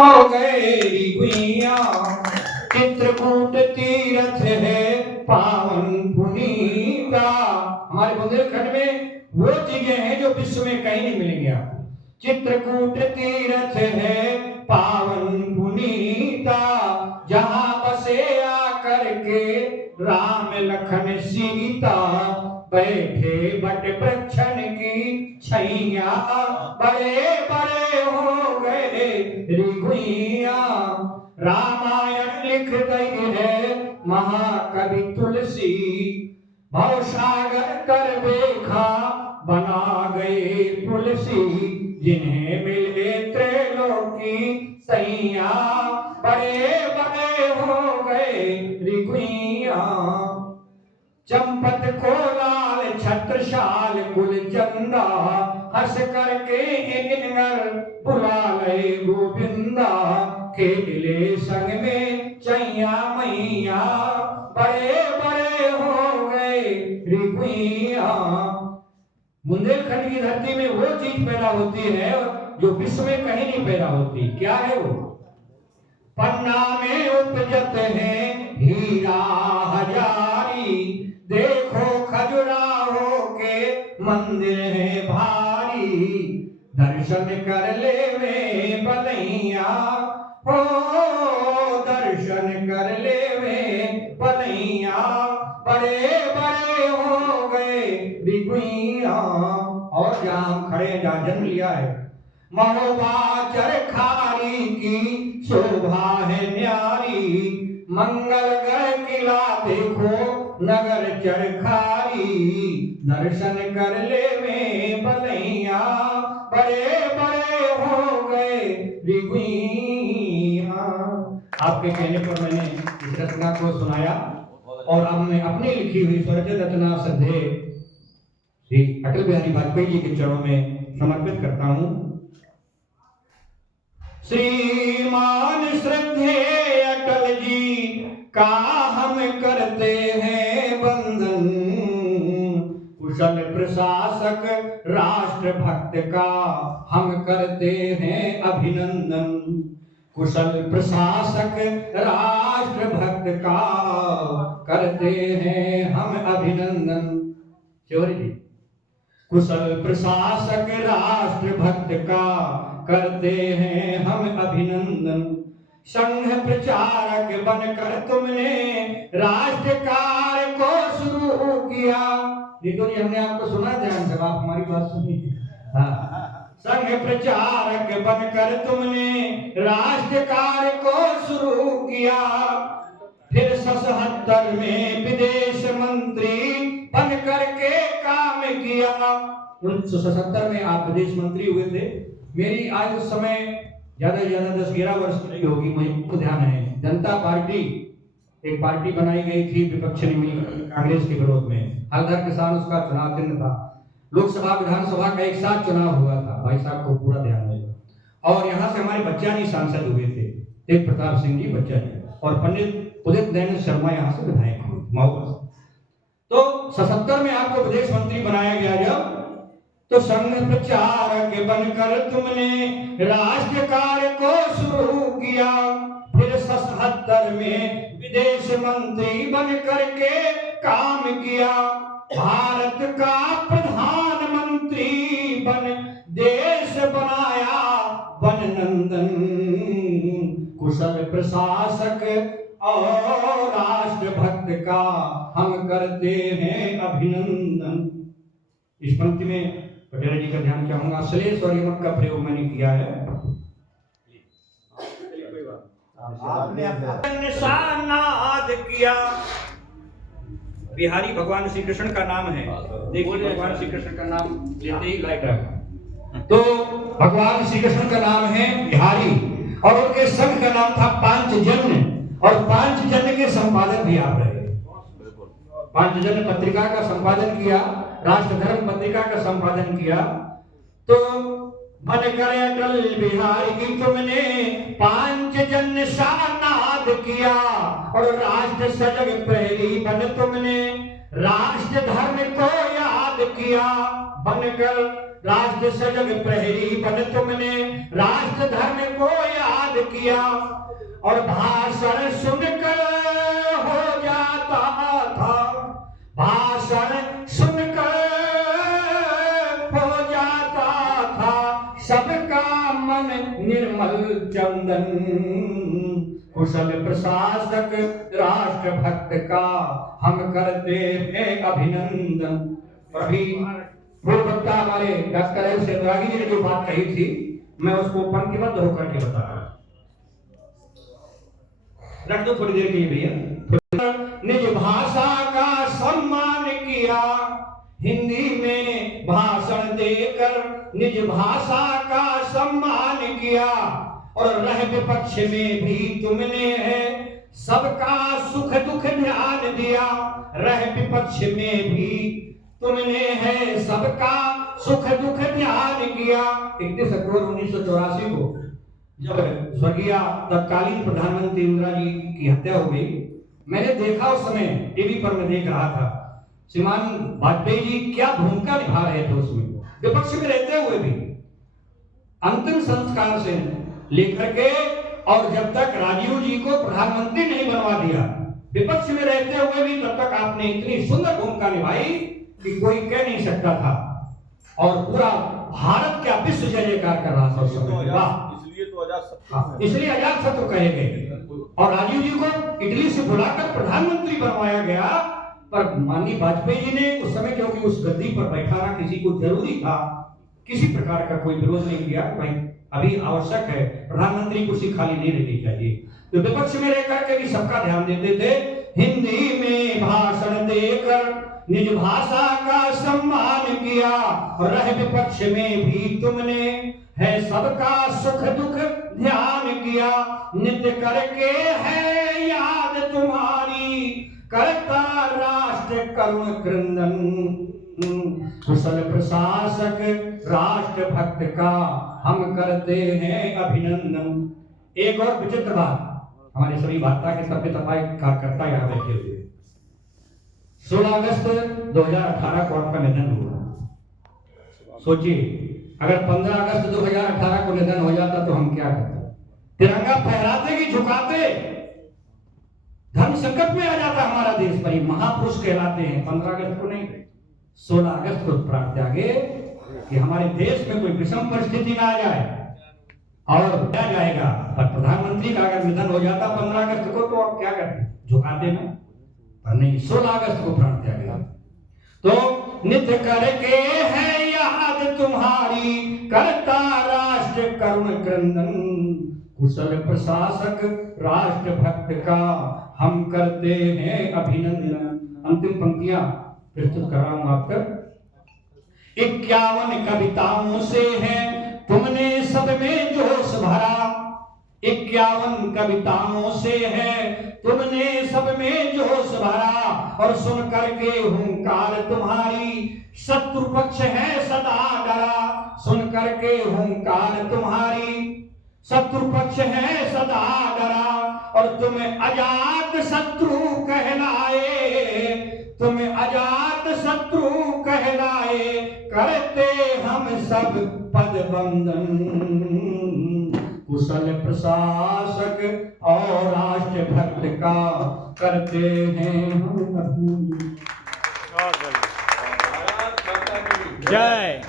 हो गए गुइया, चित्रकूट तीर्थ है पावन पुनीता। हमारे बुंदेलखंड में वो चीजें हैं जो विश्व में कहीं नहीं मिलेंगी आपको। चित्रकूट तीर्थ है पावन पुनीता, जहां बसे आकर के राम लखन सीता, बैठे बट वृक्षन की छैया, बड़े बड़े हो गए ऋगुइया। रामायण लिख गई है महाकवि तुलसी, भवसागर कर देखा बना गए तुलसी, जिन्हें मिले त्रैलोकी सैया, बड़े बड़े हो गए ऋगुइया। चंपत को लाल छत्रशाल कुल चंदा, हंस करके इंगर बुला ले गोविंदा, खेले संग में चैया मैया, बड़े बड़े हो गए ऋगुइया। बुंदेलखंड की धरती में वो चीज पैदा होती है जो विश्व में कहीं नहीं पैदा होती। क्या है वो? पन्ना में उपजत है हीरा हजारी, देखो खजुराहो के मंदिर है भारी, दर्शन कर ले वे बलैया, हो दर्शन कर ले वे बलैया, बड़े बड़े हो गए ऋगुइया। और जहां हम खड़े हैं, जहां जन्म लिया है, महोबा चरखारी की शोभा है न्यारी, मंगलगढ़ किला देखो नगर चरखारी, दर्शन कर ले में बलैया, बड़े बड़े हो गए ऋगुइया। आपके कहने पर मैंने इस रचना को सुनाया और अब मैं अपनी लिखी हुई स्वरचित रचना श्रद्धेय श्री अटल बिहारी वाजपेयी जी के चरणों में समर्पित करता हूं। श्रीमान श्रद्धेय अटल जी का हम करते हैं वंदन, कुशल प्रशासक राष्ट्र भक्त का हम करते हैं अभिनंदन, कुशल प्रशासक राष्ट्र भक्त का करते हैं हम अभिनंदन। चौरी जी, कुशल प्रशासक राष्ट्र भक्त का करते हैं हम अभिनंदन, संघ प्रचारक बनकर तुमने राष्ट्र कार्य को शुरू किया। नीतू जी, हमने आपको सुना ध्यान से, आप हमारी बात सुनी। हाँ, संघ प्रचारक बनकर तुमने राष्ट्र कार्य को शुरू किया, फिर 77 में विदेश मंत्री बन करके काम किया। 1977 में आप विदेश मंत्री हुए थे। मेरी आज उस समय ज्यादा से ज्यादा 10-11 वर्ष की होगी, मुझे ध्यान है। जनता पार्टी एक पार्टी बनाई गई थी, विपक्ष ने मिलकर कांग्रेस के विरोध में। हलधर किसान उसका चुनाव चिन्ह था। लोकसभा विधानसभा का एक साथ चुनाव हुआ था, भाई साहब को पूरा ध्यान होगा। और यहाँ से हमारे बच्चा जी सांसद हुए थे, तेज प्रताप सिंह जी बच्चा जी, और पंडित उदित दयानंद शर्मा यहाँ से विधायक हुए महोबा। तो 77 में आपको विदेश मंत्री बनाया गया जब, तो संघ प्रचारक बनकर तुमने राष्ट्र कार्य को शुरू किया, फिर 77 में विदेश मंत्री बन करके काम किया, भारत का प्रधानमंत्री बन देश बनाया वन नंदन, कुशल प्रशासक और राष्ट्र भक्त का हम करते हैं अभिनंदन। इस पंक्ति में पटेल जी का ध्यान चाहूंगा। श्लेष और यमक का प्रयोग मैंने किया है। आपने सानाद किया। बिहारी भगवान श्री कृष्ण का नाम है। देखिए, भगवान श्री कृष्ण का नाम लेते ही लाइट आएगा। तो भगवान श्री कृष्ण का नाम है बिहारी, और उनके संघ का नाम था पांचजन्य, और पांचजन्य के संपादक भी आप रहे। पांचजन्य पत्रिका का संपादन किया, राष्ट्र धर्म पत्रिका का संपादन किया। तो बनकर अटल बिहारी की तुमने पांचजन्य सानाद किया, और राष्ट्र सजग प्रहरी बन तुमने राष्ट्र धर्म को याद किया। बनकर राष्ट्र सजग प्रहरी बन तुमने राष्ट्र धर्म को याद किया और भाषण सुनकर हो जाता था, भाषण सुनकर हो जाता था सबका मन निर्मल चंदन। कुशल प्रशासक राष्ट्र भक्त का हम करते हैं अभिनंदन। और अभी पूर्व वक्ता हमारे डॉक्टर एल सेंद्रागी जी ने जो बात कही थी, मैं उसको पंक्तिबद्ध होकर के बता रहा हूं। रख दो थोड़ी देर के लिए भैया। निज भाषा का सम्मान किया, हिंदी में भाषण देकर निज भाषा का सम्मान किया और रह विपक्ष में भी तुमने है सबका सुख दुख ध्यान दिया। रह विपक्ष में भी तुमने है सबका सुख दुख ध्यान किया। 31 अक्टूबर 1984 को जब स्वर्गीय तत्कालीन प्रधानमंत्री इंदिरा जी की हत्या हो गई, मैंने देखा उस समय टीवी पर मैं देख रहा था श्रीमान वाजपेयी जी क्या भूमिका निभा रहे थे उसमें, विपक्ष में रहते हुए भी अंतिम संस्कार से लेकर के और जब तक राजीव जी को प्रधानमंत्री नहीं बनवा दिया, विपक्ष में रहते हुए भी तब तक आपने इतनी सुंदर भूमिका निभाई कि कोई कह नहीं सकता था और पूरा भारत क्या विश्व जय जयकार कर रहा था उस समय। वाह, इसलिए अजातशत्रु कहे गए। और राजीव जी को इटली से बुलाकर प्रधानमंत्री बनवाया गया, पर माननीय वाजपेयी जी ने उस समय क्योंकि उस गद्दी पर बैठाना किसी को जरूरी था, किसी प्रकार का कोई विरोध नहीं किया। भाई अभी आवश्यक है, प्रधानमंत्री कुर्सी खाली नहीं रहनी चाहिए, तो विपक्ष में रहकर के भी सबका ध्यान देते थे। हिंदी में भाषण देकर निज भाषा का सम्मान किया, रह विपक्ष में भी तुमने है सबका सुख दुख ध्यान किया। नित्य करके है याद तुम्हारी करता राष्ट्र करुण क्रंदन। कुशल प्रशासक राष्ट्र भक्त का हम करते हैं अभिनंदन। एक और विचित्र बात, हमारे सभी भाजपा के सभ्य तपाई कार्यकर्ता यहाँ बैठे हुए, 16 अगस्त 2018 को आपका निधन हुआ। सोचिए अगर 15 अगस्त 2018 को निधन हो जाता तो हम क्या करते? तिरंगा फहराते कि झुकाते? धर्म संकट में आ जाता हमारा देश, पर महापुरुष कहलाते हैं। 15 अगस्त को नहीं, 16 अगस्त को प्राण त्यागे कि हमारे देश में कोई विषम परिस्थिति ना आ जाए और क्या जाएगा। पर प्रधानमंत्री का अगर निधन हो जाता 15 अगस्त को तो आप क्या करते? झुकाते ना, पर नहीं, 16 अगस्त को प्राण त्यागेगा। तो नित्य करके है याद तुम्हारी करता राष्ट्र करुण क्रंदन। कुशल प्रशासक राष्ट्र भक्त का हम करते हैं अभिनंदन। अंतिम पंक्तियां प्रस्तुत कर रहा हूं आपका। 51 कविताओं से है तुमने सब में जोश भरा। 51 कविताओं से है तुमने सब में जोश भरा और सुन करके हुंकार तुम्हारी शत्रु पक्ष है सदा डरा। सुन करके हुंकार तुम्हारी शत्रु पक्ष है सदा डरा और तुम अजात शत्रु कहलाए। तुम अजात शत्रु कहलाए करते हम सब पद बंदन। कुशल प्रशासक और राष्ट्र भक्त का करते हैं हम। जय।